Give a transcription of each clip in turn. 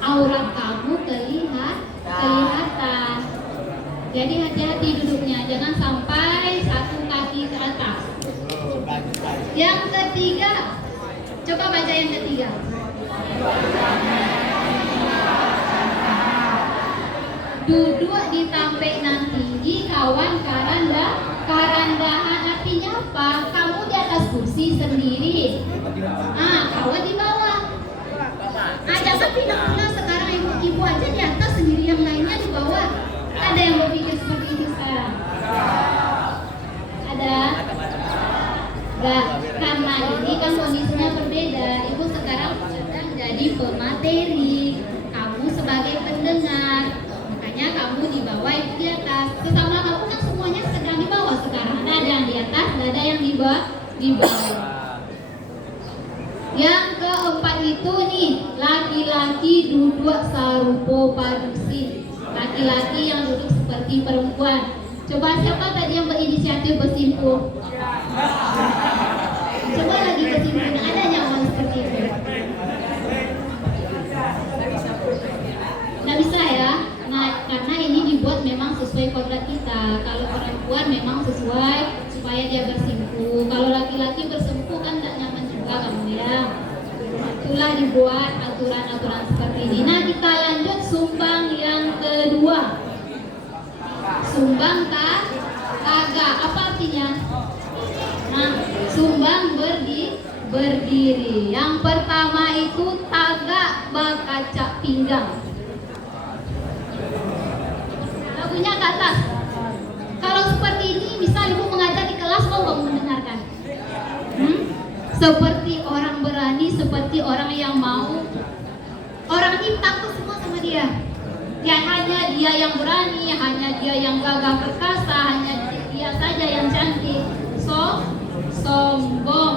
aurat kamu kelihatan. Jadi hati-hati duduknya, jangan sampai satu kaki ke atas. Yang ketiga, coba baca yang ketiga. Duduk di tampek nan tinggi, kawan karandahan. Artinya apa? Kamu di atas kursi sendiri, kawan di bawah. Jangan pindah-pindah sekarang, ibu aja di atas sendiri, yang lainnya di bawah. Ada yang berpikir seperti itu sekarang? Ada? Enggak, karena ini kan kondisinya berbeda. Ibu sekarang sedang jadi pemateri, kamu sebagai pendengar. Makanya kamu di bawah, ibu di atas. Sesama kamu kan semuanya sedang di bawah sekarang. Ada yang di atas, ada yang di bawah. Yang keempat itu nih, laki-laki duduk sarupo padusi. Laki-laki yang duduk seperti perempuan. Coba siapa tadi yang berinisiatif bersimpuh? Coba lagi bersimpuh. Ada nyaman seperti itu? Nggak bisa ya? Nah, karena ini dibuat memang sesuai kodrat kita. Kalau perempuan memang sesuai supaya dia bersimpuh. Kalau laki-laki bersimpuh kan nggak nyaman juga kamu ya. Itulah dibuat aturan-aturan seperti ini. Nah, kita lanjut sumbang yang kedua. Sumbang tagak. Apa artinya? Nah, sumbang berdiri. Yang pertama itu tagak berkaca pinggang. Lagunya ke atas. Kalau seperti ini, misal ibu mengajar di kelas, mau nggak mendengarkan? Seperti orang berani, seperti orang yang mau. Orang ini takut semua sama dia. Ya hanya dia yang berani, hanya dia yang gagah perkasa, hanya dia saja yang cantik. Sombong.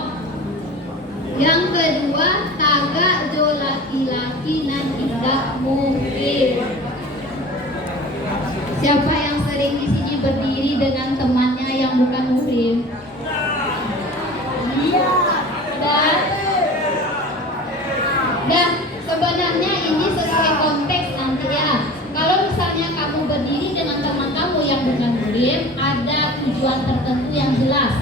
Yang kedua, tagak jo laki-laki nan tidak mungkin. Siapa yang sering di sini berdiri dengan temannya yang bukan muhrim? Dan sebenarnya ini sesuai konteks nanti ya. Kalau misalnya kamu berdiri dengan teman kamu yang bukan muhrim, ada tujuan tertentu yang jelas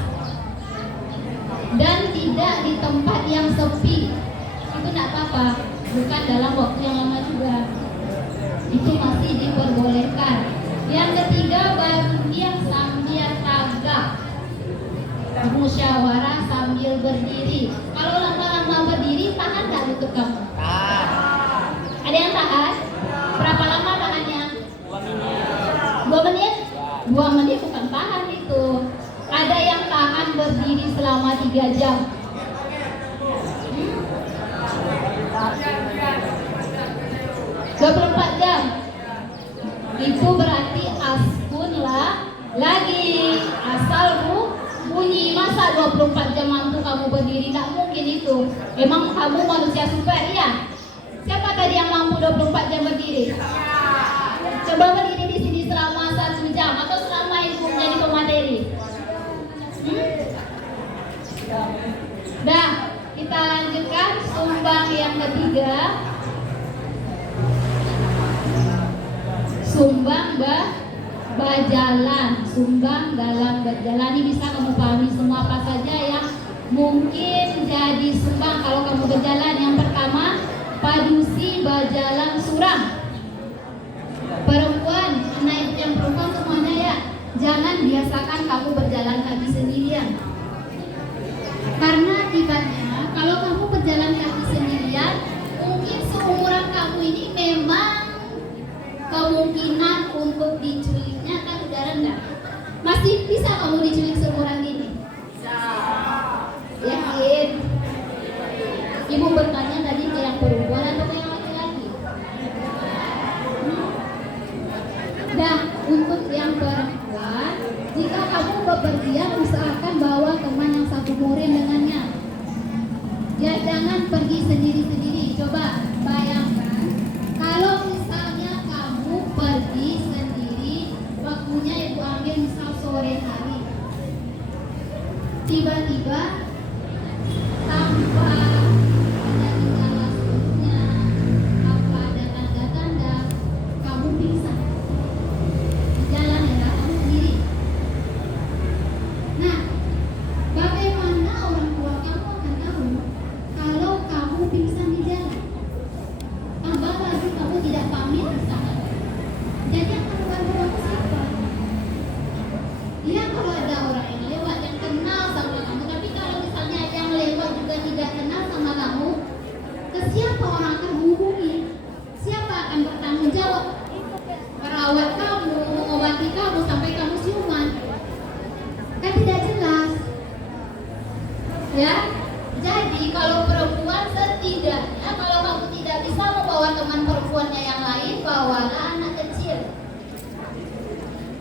dan tidak di tempat yang sepi. Itu tidak apa-apa, bukan dalam waktu yang lama juga. Itu masih diperbolehkan. Yang ketiga, berdiam sambil tagak. Musyawarah sambil berdiri. Kalau lama-lama berdiri, tahan nggak lutut kamu? Ada yang tahan? Berapa lama tahannya? 2 menit. 2 menit bukan tahan itu. Ada yang tahan berdiri selama 3 jam. 24 jam. Itu berarti askun lah lagi. Asal bunyi. Masa 24 jam mampu kamu berdiri? Tidak mungkin itu. Emang kamu manusia super ya? Siapa tadi yang mampu 24 jam berdiri? Coba berdiri di sini selama 1 jam atau selama ibu menjadi pemateri. Dah, kita lanjutkan sumbang yang ketiga. Sumbang berjalan. Sumbang dalam berjalan. Ini bisa kamu pahami semua apa saja yang mungkin jadi sumbang kalau kamu berjalan. Yang pertama, padusi berjalan suram. Perempuan, anak ibu yang perempuan semuanya ya, jangan biasakan kamu berjalan kaki sendirian. Karena akibatnya kalau kamu berjalan kaki sendirian, mungkin seumuran kamu ini memang kemungkinan untuk diculiknya kan udah rendah. Masih bisa kamu diculik seumuran ini? Yakin? Ibu bertanya tadi ke yang perempuan atau ke yang laki-laki? Nah, untuk yang perempuan, jika kamu bepergian, usahakan bawa teman yang satu murim dengannya. Ya, jangan pergi sendiri-sendiri. Coba bayangkan, kalau misalnya kamu pergi sendiri, waktunya ibu ambil misal sore hari. Tiba-tiba tanpa ada perempuannya yang lain, bawalah anak kecil.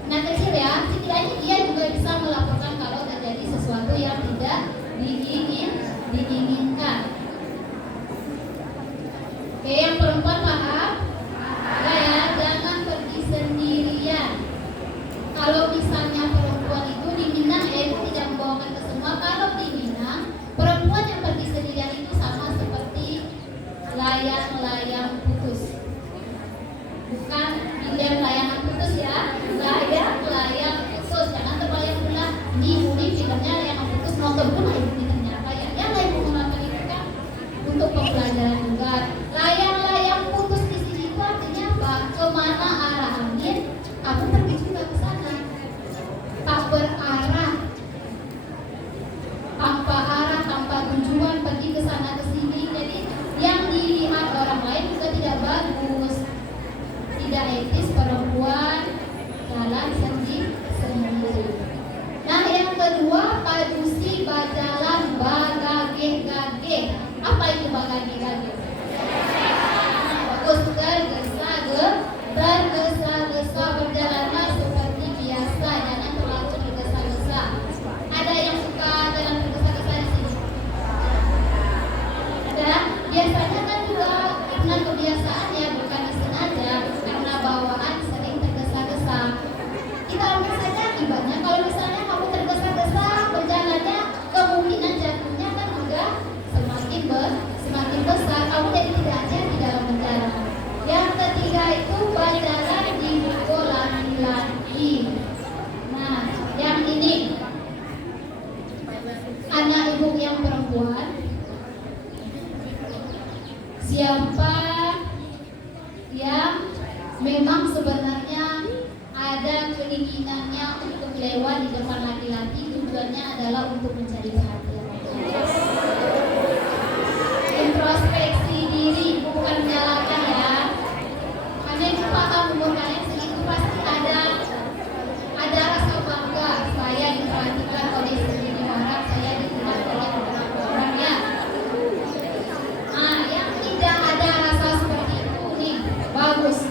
Anak kecil ya, setidaknya dia juga bisa melaporkan kalau terjadi sesuatu yang tidak diinginkan. Oke, yang perempuan paham? Ya, jangan pergi sendirian. Kalau misalnya perempuan itu di Minang, itu tidak membawakan ke semua. Kalau di Minang, perempuan yang pergi sendirian itu sama seperti layang-layang putus. Bukan dilem layangan putus ya, layang-layang putus. Jangan terbayang pula di Uni filmnya layangan putus, nonton pun ibu ternyata ya lain mengenalkan itu kan untuk pembelajaran juga. Layang-layang putus di sini itu artinya apa? Kemana arah angin, kamu pergi juga ke sana. Tak berarah, tanpa arah, tanpa tujuan, pergi ke sana ke sini. Jadi yang dilihat orang lain juga tidak bagus, tidak etis perempuan jalan sendiri. Nah, yang kedua, padusi bajalan bagage-gage. Apa itu bagage-gage? Bagus, tergesa-gesa berjalanlah seperti biasa, jangan terlalu tergesa-gesa. Ada yang suka jalan tergesa-gesa di sini? Ada? Biasanya kan juga karena kebiasaan ya, bukan disengaja, karena bawaan sering tergesa-gesa. Kita ambil saja akibatnya. Kalau misalnya kamu tergesa-gesa berjalannya, kemungkinan jatuhnya kan juga semakin besar. Kamu jadi tidak ajar di dalam berjalan. Yang ketiga itu berjalan di buku laki-laki. Nah, yang ini anak ibu yang perempuan. Siapa yang memang sebenarnya ada keinginannya untuk lewat di depan laki-laki, tujuannya adalah untuk mencari perhatian. Introspeksi diri, bukan menyalahkan ya. Karena itu paham umur kalian segitu pasti ada rasa bangga. Saya diperhatikan oleh sendiri orang, saya dilihat oleh beberapa orang ya. Nah, yang tidak ada rasa seperti itu nih, bagus.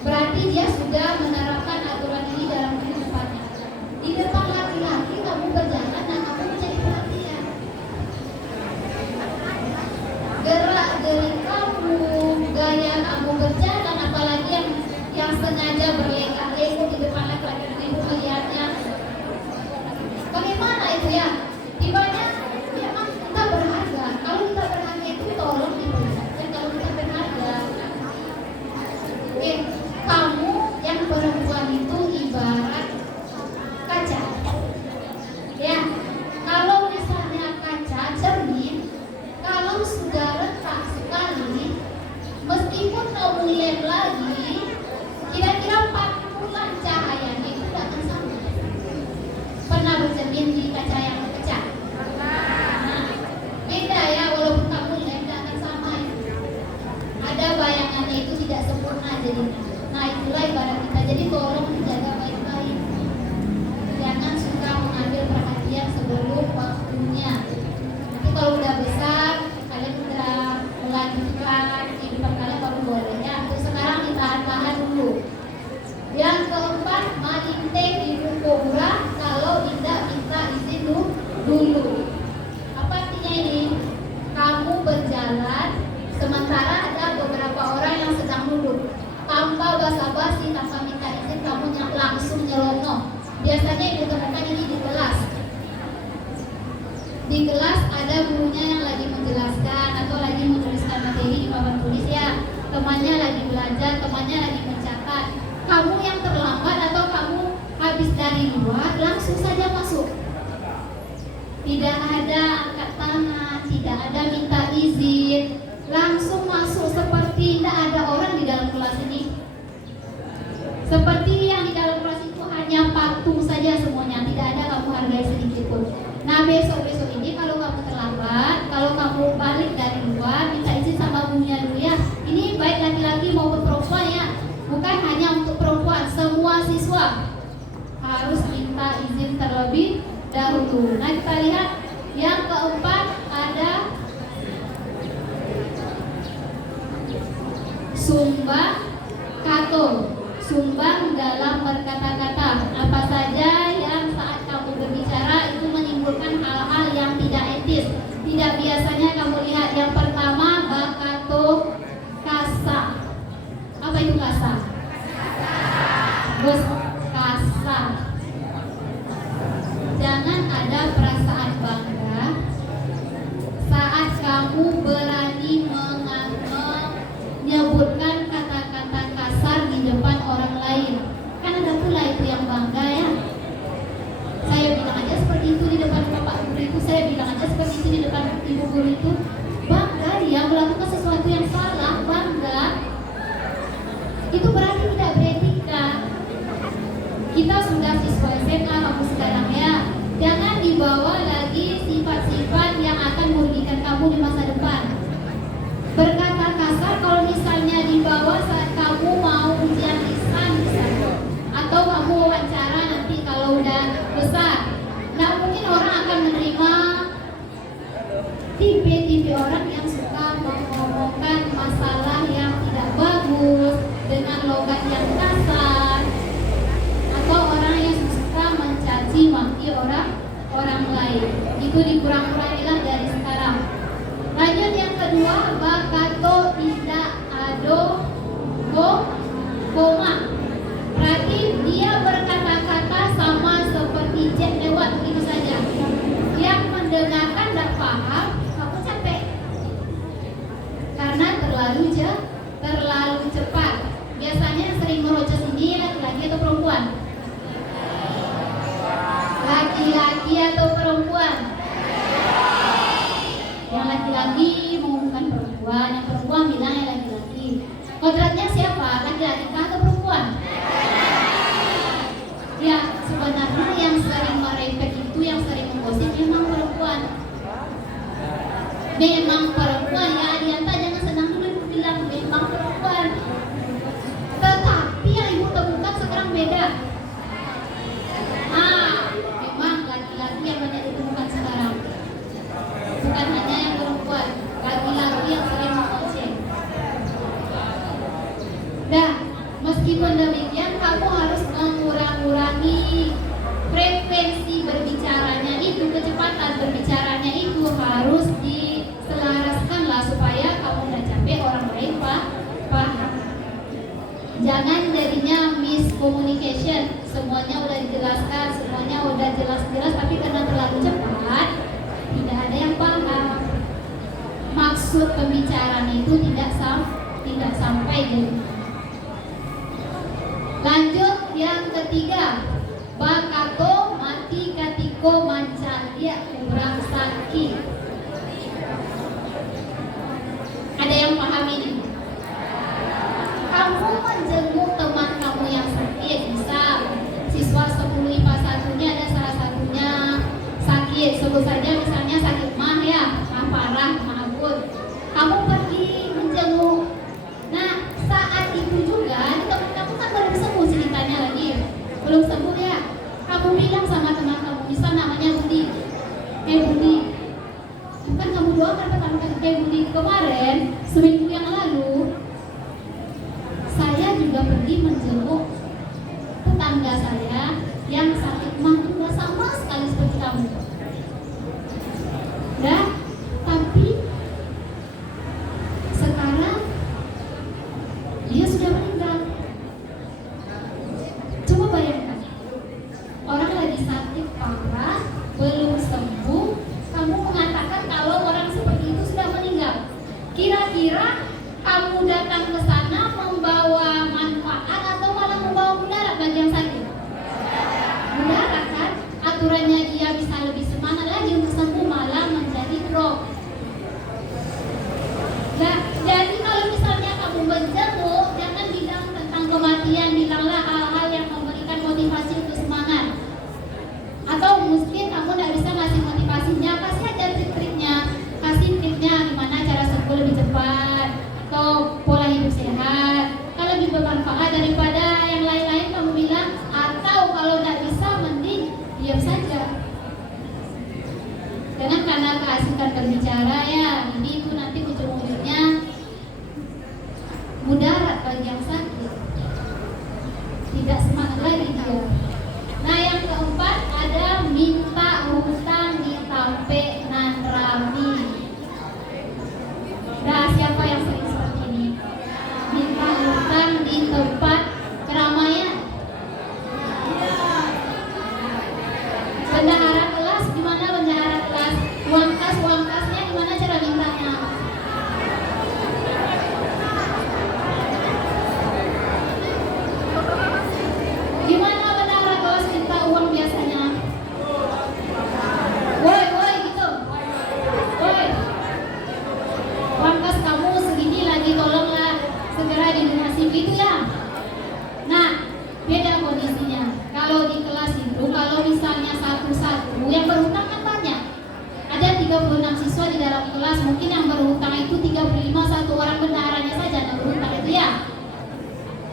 Berarti dia sudah menerapkan aturan ini dalam kehidupannya. Di depan laki-laki kamu berjalan dan kamu mencari perhatian. Gerak-gerik kamu, gaya kamu berjalan, apalagi yang sengaja berlenggak-lenggok di depan laki-laki, ibu melihatnya. Bagaimana itu ya? Tibanya memang kita berharga. Kalau kita berharga itu tolong diperlihatkan kalau kita berharga. Oke, kamu yang perempuan itu ibarat kaca. Ya, kalau misalnya kaca cermin, kalau sudah retak sekali, meskipun kamu lem lagi, kira-kira 4 bulan cahayanya itu tidak akan sama. Pernah bercermin di kaca yang pecah? Nah, beda ya, walaupun kamu lem tidak akan sama ya. Ada bayangannya itu tidak sempurna jadinya. Nah, itulah ibarat kita. Jadi tolong dijaga baik-baik. Jangan suka mengambil perhatian sebelum waktunya. Nanti kalau udah besar, kalian udah melanjutkan kehidupan kalian baru boleh ya. Untuk sekarang ditahan-tahan dulu. Yang keempat, malinte di kubura kalau tidak minta izin dulu. Apa artinya ini? Kamu berjalan, sementara ada beberapa orang yang sedang duduk. Tanpa basa-basi, tanpa minta izin, kamu langsung nyelonong. Biasanya ibu temukan ini di kelas. Di kelas ada gurunya yang lagi menjelaskan atau lagi menuliskan materi di papan tulis ya. Temannya lagi belajar, temannya lagi mencatat. Kamu yang terlambat atau kamu habis dari luar, langsung saja masuk. Tidak ada angkat tangan, tidak ada minta izin, langsung masuk seperti tidak ada orang di dalam kelas ini. Seperti yang di dalam kelas itu hanya patung saja semuanya, tidak ada kamu hargai sedikit pun. Nah, besok-besok ini kalau kamu terlambat, kalau kamu balik dari luar, minta izin sama gurunya dulu ya. Ini baik laki-laki maupun perempuan ya, bukan hanya untuk perempuan, semua siswa harus minta izin terlebih dahulu. Nah, kita lihat yang keempat ada Sumbang kato, sumbang dalam berkata-kata. Apa saja yang saat kamu berbicara itu menimbulkan hal-hal yang tidak etis, tidak biasanya kamu lihat. Yang pertama, bakato kasa. Apa itu kasa? Terus kasa. Jangan ada perasaan bangga saat kamu berani menyebutkan kata-kata kasar di depan orang lain. Kan ada pula itu yang bangga ya. Saya bilang aja seperti itu di depan bapak guru itu, saya bilang aja seperti itu di depan ibu guru itu. Bangga dia melakukan sesuatu yang salah, bangga. Itu berarti tidak beretika. Kita sudah siswa SMA kamu sekarang ya. Jangan dibawa lagi sifat-sifat yang akan merugikan kamu di masa depan. Berkata kasar kalau misalnya dibawa saat kamu mau ujian lisan misalnya, atau kamu wawancara nanti kalau udah besar. Nah mungkin orang akan menerima tipe-tipe orang yang suka mengomongkan masalah yang tidak bagus dengan logat yang kasar, atau orang yang suka mencaci maki orang lain. Itu dikurang-kurangilah dari sekarang. Lanjut yang kedua, bakato tidak ado koma. Berarti dia berkata-kata sama seperti jet lewat begitu saja. Yang mendengarkan tidak paham, kamu capek karena terlalu cepat. Biasanya yang sering merocos ini laki-laki atau perempuan? Laki-laki atau perempuan? Yang laki-laki mengumumkan perempuan, yang perempuan bilang yang laki-laki. Kodratnya siapa? Laki-laki atau perempuan? Ya, sebenarnya yang sering merepek itu, yang sering menggosip memang perempuan. Memang perempuan ya, Adianta jangan senang dulu ibu bilang memang perempuan. Tetapi yang ibu temukan sekarang beda. Memang laki-laki yang banyak ditemukan sekarang. Bukan hanya yang perempuan, laki-laki yang sering mengoceh. Nah, meskipun demikian kamu harus mengurangi frekuensi berbicaranya itu, kecepatan berbicaranya itu harus diselaraskan lah supaya kamu tidak capek, orang lain paham. Jangan jadinya miscommunication. Semuanya udah dijelaskan, semuanya udah jelas-jelas, tapi karena terlalu cepat tidak ada yang paham. Maksud pembicaraan itu tidak sampai jadi. Lanjut yang ketiga, bakato mati katiko mancalia kurang sakit. Ada yang paham ini? Kamu menjenguk teman kamu yang sakit, bisa siswa 10 IPA 1-nya ada salah satunya sakit, sebut saja misalnya sakit mah ya, mah parah, mah akut. Kamu pergi menjenguk. Nah, saat itu juga teman kamu kan baru sembuh ceritanya lagi, belum sembuh ya. Kamu bilang sama teman kamu, misal namanya Budi, Budi, bukan kamu doakan pertama kali Budi kemarin, seminggu yang lalu, saya juga pergi menjenguk tetangga saya yang sakit mah juga sama sekali seperti kamu. Dan tapi sekarang dia sudah meninggal. Coba bayangkan, orang lagi sakit parah, belum sembuh, kamu mengatakan kalau orang seperti itu sudah meninggal. Kira-kira kamu datang ke sana membawa manfaat atau malah membawa mudarat bagi yang sakit? Mudarat kan? Aturannya dia bisa lebih semangat lagi untuk sembuh, malah menjadi drop. Nah, jadi kalau misalnya kamu menjenguk, jangan bilang tentang kematian, bilanglah hal-hal yang memberikan motivasi untuk semangat. Atau mungkin kamu tidak bisa ngasih motivasinya, kasih aja trik-triknya, kasih triknya gimana cara sembuh lebih cepat, atau pola hidup sehat, kalau lebih bermanfaat daripada yang lain-lain kamu bilang. Atau kalau tidak bisa, mending diam saja. Jangan karena keasikan berbicara ya, ini itu nanti ujung-ujungnya mudarat. bagi yang sakit. Tidak semangat lagi dia. Nah, yang keempat ada minta hutang ditampe nan rami. Nah, siapa yang sering seperti ini? Minta hutang di tempat keramaian. Bendahara kelas, gimana bendahara kelas? Uang kasnya gimana cara mintanya? Gimana bendahara kelas minta uang biasanya? Woi gitu. Woi. Uang kas kamu segini lagi, tolonglah segera dilunasi gitu ya. Nah, beda kondisinya. Kalau di kelas itu, kalau misalnya satu-satu yang berhutang kan banyak. Ada 36 siswa di dalam kelas, mungkin yang berhutang itu 35, satu orang bendaharanya saja yang berhutang itu ya.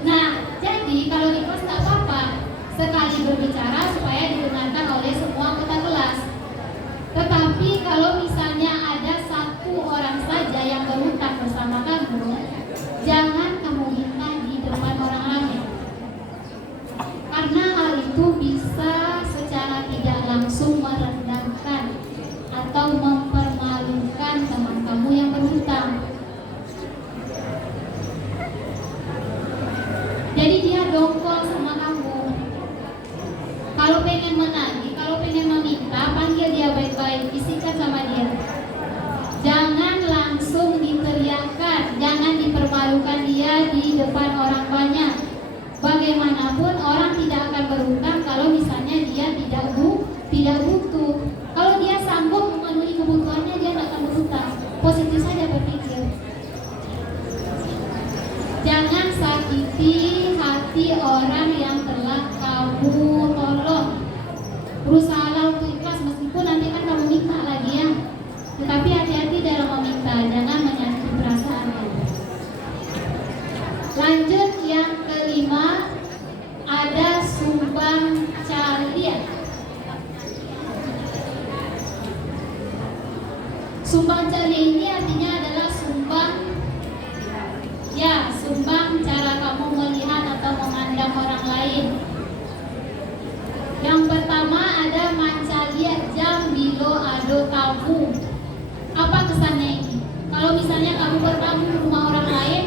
Nah, jadi kalau di kelas nggak apa-apa, sekali berbicara supaya didengarkan oleh semua anggota kelas. Tetapi kalau misalnya ada satu orang saja yang berhutang bersama kamu, jangan kamu minta di depan orang lain. Karena hal itu bisa secara tidak langsung merendahkan atau mempermalukan teman kamu yang berhutang. Jadi dia dongkol sama kamu. Kalau pengen menagih, kalau pengen meminta, panggil dia baik-baik, bisikan sama dia. Jangan langsung diteriakkan, jangan dipermalukan dia di depan orang banyak. Bagaimanapun orang tidak akan berhutang kalau misalnya dia tidak butuh. Kalau dia sanggup memenuhi kebutuhannya, dia tidak akan berhutang. Positif saja berpikir. Jangan sakiti hati orang yang telah kamu tolong. Berusahalah untuk ikhlas meskipun nanti kan kamu minta lagi ya. Tetapi hati-hati dalam meminta, jangan menyakiti perasaannya. Lanjut yang kelima, ada sumbang calia. Sumbang calia ini artinya adalah sumbang cara kamu melihat atau memandang orang lain. Yang pertama ada mancalia jam bilo ado kamu. Apa kesannya ini? Kalau misalnya kamu bertamu di rumah orang lain,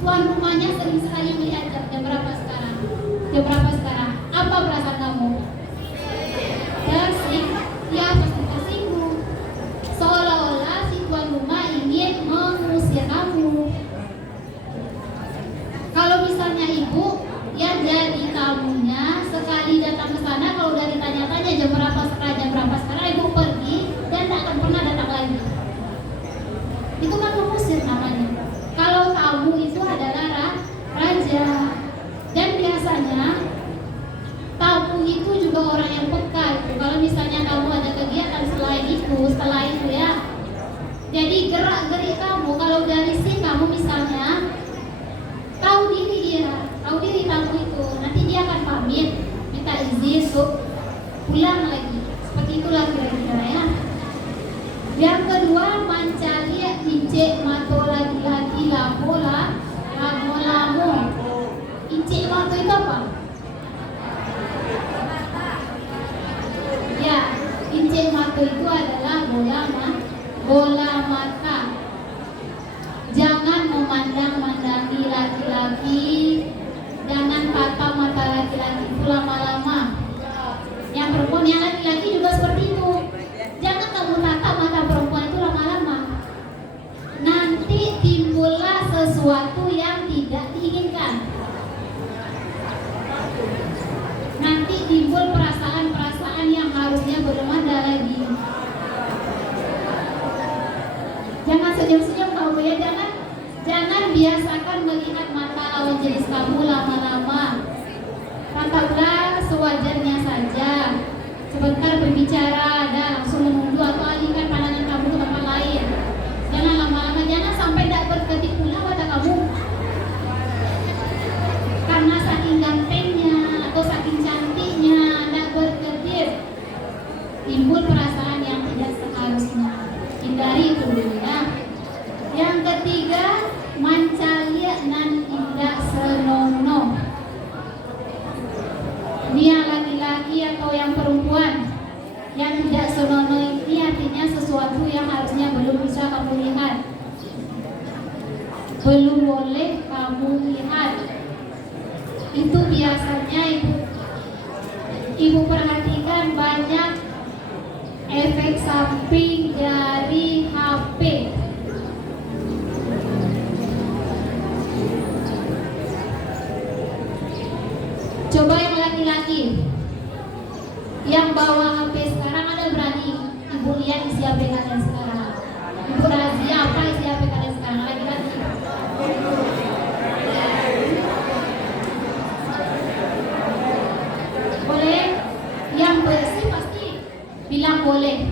tuan rumahnya sering sekali melihat jam berapa sekarang. Apa perasaan kamu? Ya pasti tersinggung. Seolah-olah si tuan rumah ingin mengusir kamu. Kalau misalnya ibu yang jadi tamunya sekali datang ke sana, kalau udah ditanya-tanya jam berapa sekarang, ibu pergi dan tak akan pernah datang lagi. Itu kan mengusir namanya. Kalau tamu itu adalah raja, dan biasanya tamu itu juga orang yang peka. Kalau misalnya kamu ada kegiatan setelah itu ya. Jadi gerak-gerik kamu, kalau dari sini kamu misalnya tahu diri tamu itu, nanti dia akan pamit, minta izin untuk pulang lagi. Seperti itulah kira-kira ya. Yang kedua, mancalia icek mato lagi-lagi lamola lamo. Icek mato itu apa? Ya, icek mato itu adalah bola mata. Jangan memandang-mandangi laki-laki, jangan tatap mata laki-laki itu lama-lama. Yang perempuan, yang laki-laki juga seperti itu. Jangan kamu tatap mata perempuan itu lama-lama. Nanti timbullah sesuatu yang tidak diinginkan. Nanti timbul perasaan-perasaan yang harusnya belum ada lagi. Jangan senyum-senyum kamu ya, jangan biasakan melihat mata lawan jenis kamu lama-lama. Tataplah sewajarnya saja. Sebentar berbicara, dan langsung menunduk atau alihkan pandangan kamu ke tempat lain. Jangan lama-lama, jangan sampai tidak berkedip pula mata kamu. Karena saking gantengnya atau saking cantiknya tidak berkedip, timbul perasaan yang tidak seharusnya. Hindari itu dulu ya. Yang ketiga, mancalia nan indah Itu biasanya ibu perhatikan banyak efek samping dari HP. Coba yang laki-laki yang bawa HP sekarang, ada berani ibu lihat isi HP kalian sekarang? Ibu razia apa isi HP kalian sekarang, laki-laki? Boleh? Yang bersih pasti bilang boleh.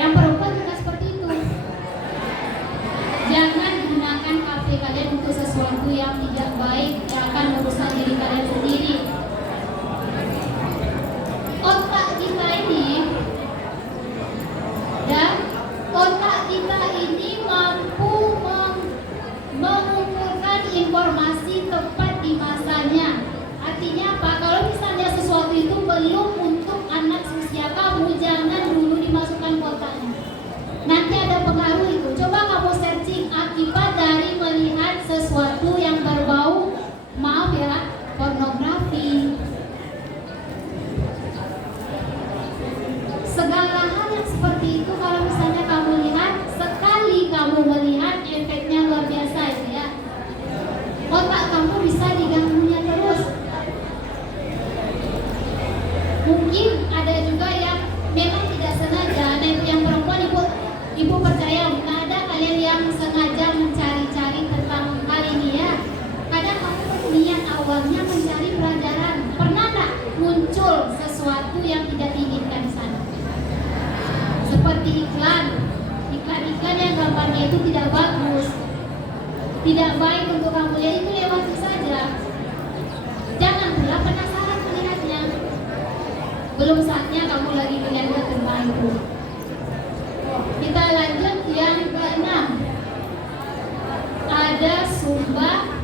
Yang perempuan juga seperti itu. Jangan gunakan HP kalian untuk sesuatu yang tidak baik, yang akan merusak diri kalian sendiri. Otak kita ini mampu mengumpulkan informasi tepat di masanya. Artinya apa? Kalau misalnya sesuatu itu belum untuk anak usia kamu, jangan dulu dimasukkan ke otaknya. Nanti ada pengaruh itu. Coba kamu searching akibat dari melihat sesuatu yang berbau, maaf ya, pornografi. Segala hal yang seperti itu, kalau misalnya kamu lihat, sekali kamu melihat, efeknya luar biasa itu ya. Otak kamu bisa diganggunya terus. Mungkin ada juga yang memang tidak sengaja. Ada yang perempuan, ibu percaya nggak ada kalian yang sengaja mencari-cari tentang hal ini ya. Kadang kamu niat awalnya mencari pelajaran, pernah nggak muncul sesuatu yang tidak diinginkan di sana? Seperti iklan yang gambarnya itu tidak bagus, tidak baik untuk kamu lihat, itu lewati saja. Jangan pula penasaran melihatnya. Belum saatnya kamu lagi melihat tentang itu. Kita lanjut yang keenam. Ada sumbah